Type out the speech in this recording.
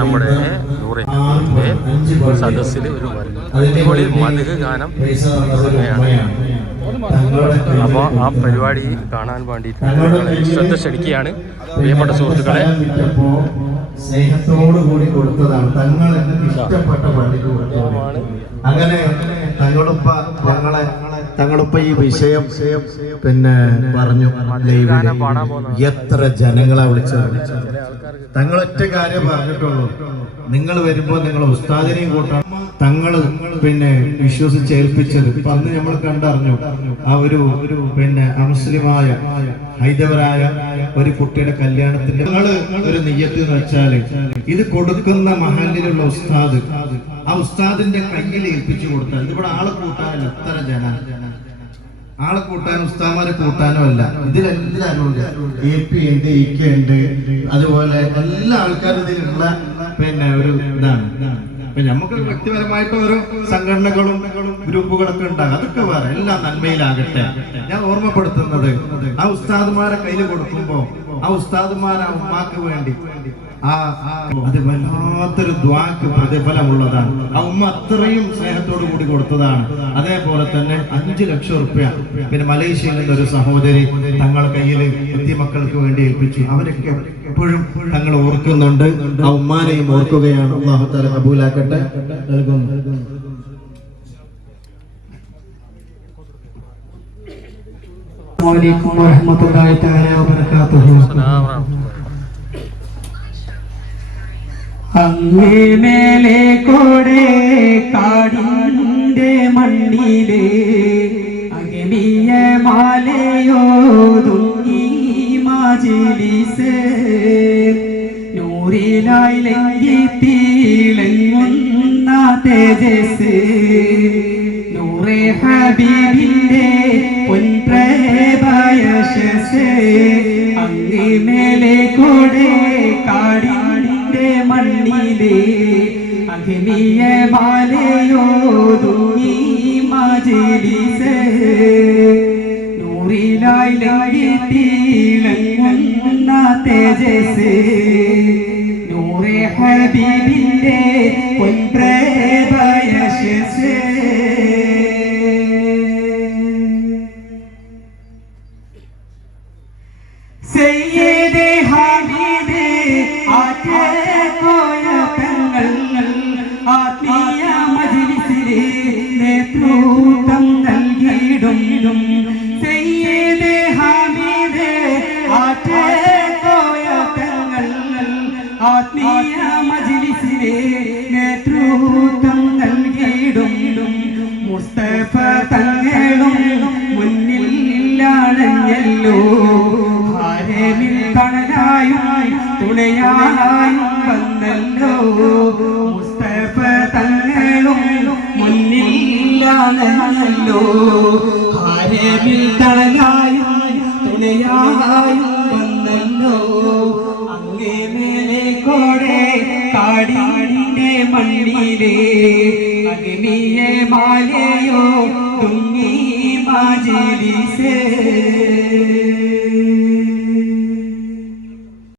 നമ്മുടെ നൂറിൻ്റെ സദസ്സിൽ ഒരു അടിപൊളി മധുഹ് ഗാനം തന്നെയാണ്. അപ്പോൾ ആ പരിപാടി കാണാൻ വേണ്ടിയിട്ട് ശ്രദ്ധ ക്ഷണിക്കുകയാണ് പ്രിയപ്പെട്ട സുഹൃത്തുക്കളെ. സ്നേഹത്തോടു കൂടി കൊടുത്തതാണ് തങ്ങൾ ഇഷ്ടപ്പെട്ട പള്ളിക്ക് കൊടുത്തതാണ്. അങ്ങനെ തങ്ങളുപ്പ ഈ വിഷയം പിന്നെ പറഞ്ഞു. എത്ര ജനങ്ങളെ വിളിച്ചത്. തങ്ങളൊറ്റ കാര്യം പറഞ്ഞിട്ടുള്ളൂ, നിങ്ങൾ വരുമ്പോൾ നിങ്ങൾ ഉസ്താദിനെയും കൂട്ടണം. തങ്ങള് പിന്നെ വിശ്വസിച്ചേൽപ്പിച്ചത് ഇപ്പൊ അന്ന് നമ്മൾ കണ്ടറിഞ്ഞു. ആ ഒരു പിന്നെ അമുസ്ലിമായ ഹൈന്ദവരായ ഒരു കുട്ടിയുടെ കല്യാണത്തിന്റെ നിങ്ങള് ഒരു നിയ്യത്ത് എന്ന് വെച്ചാല് ഇത് കൊടുക്കുന്ന മഹലിലുള്ള ഉസ്താദ് ആ ഉസ്താദിന്റെ കയ്യിൽ ഏൽപ്പിച്ചു കൊടുത്താൽ ഇതിവിടെ ആളെ കൂട്ടാനല്ല. എത്ര ജന ആളെ കൂട്ടാനും ഉസ്താദ്മാരെ കൂട്ടാനും അല്ല. ഇതിലെല്ലാവരും ഉണ്ട്. AP ഉണ്ട്, IK ഉണ്ട്, അതുപോലെ എല്ലാ ആൾക്കാരും ഇതിലുള്ള പിന്നെ ഒരു ഇതാണ്. അപ്പൊ നമുക്ക് വ്യക്തിപരമായിട്ട് ഓരോ സംഘടനകളും ഗ്രൂപ്പുകളൊക്കെ ഉണ്ടാകും. അതൊക്കെ വേറെ, എല്ലാം നന്മയിലാകട്ടെ. ഞാൻ ഓർമ്മപ്പെടുത്തുന്നത് ആ ഉസ്താദുമാരെ കയ്യിൽ കൊടുക്കുമ്പോ ആ ഉസ്താദുമാരെ ഉമ്മാക്ക് വേണ്ടി അത് വല്ലാത്തൊരു ദ്വാക്ക് പ്രതിഫലമുള്ളതാണ്. ആ ഉമ്മ അത്രയും സ്നേഹത്തോടു കൂടി കൊടുത്തതാണ്. അതേപോലെ തന്നെ 5 ലക്ഷം റുപ്യ പിന്നെ മലേഷ്യയിൽ നിന്നൊരു സഹോദരി തങ്ങളുടെ കയ്യിൽ എത്തിമക്കൾക്ക് വേണ്ടി ഏൽപ്പിച്ചു. അവരൊക്കെ എപ്പോഴും തങ്ങൾ ഓർക്കുന്നുണ്ട്. ആ ഉമ്മാനെയും ഓർക്കുകയാണ്. അല്ലാഹു തആല കബൂലാക്കട്ടെ. നൽകുന്നു. അസ്സലാമു അലൈക്കും വറഹ്മത്തുള്ളാഹി തആല വബറകാതുഹു. അങ്ങേ മേലെ കോടെ കാടിന്റെ മണ്ണിലെ അഗമിയ മാലയോതുങ്ങി മാജിലിസ് നൂറിലായി ലംഘി തിളങ്ങുന്ന തേജസ് നൂറെ ഹബീബിന്റെ പൊൻപ്രഭയശസ് അങ്ങേ മേലെ കോടെ കാടിന്റെ മണ്ണിലെ അഗ്നിയ മാലയോതുങ്ങി മജ്‌ലിസ് നൂറിലായി ലംഘി തിളങ്ങുന്ന തേജസ് നൂറെ ഹബീബിന്റെ പൊൻപ്രഭയശസ് സയ്യിദ് ഹമീദ് ആറ്റക്കോയ തങ്ങൾ ആത്മീയ മജ്‌ലിസിലെ നേതൃത്വം നൽകിയിടും. സയ്യിദ് ഹമീദ് ആറ്റക്കോയ തങ്ങൾ ആത്മീയ മജ്‌ലിസിലെ നേതൃത്വം നൽകിയിടും. മുസ്തഫ തങ്ങളും മുന്നിൽ അണഞ്ഞല്ലോ. ഹാരമിൽ തണലായും തുണയായും വന്നല്ലോ. മുസ്തഫ തങ്ങളും മുന്നിൽ അണഞ്ഞല്ലോ. ഹാരമിൽ തണലായും തുണയായും വന്നല്ലോ. അങ്ങേ മേലെ കോടെ കാടിന്റെ മണ്ണിലെ അഗ്നിയെ മാലയോ തുങ്ങി മജ്‌ലിസ്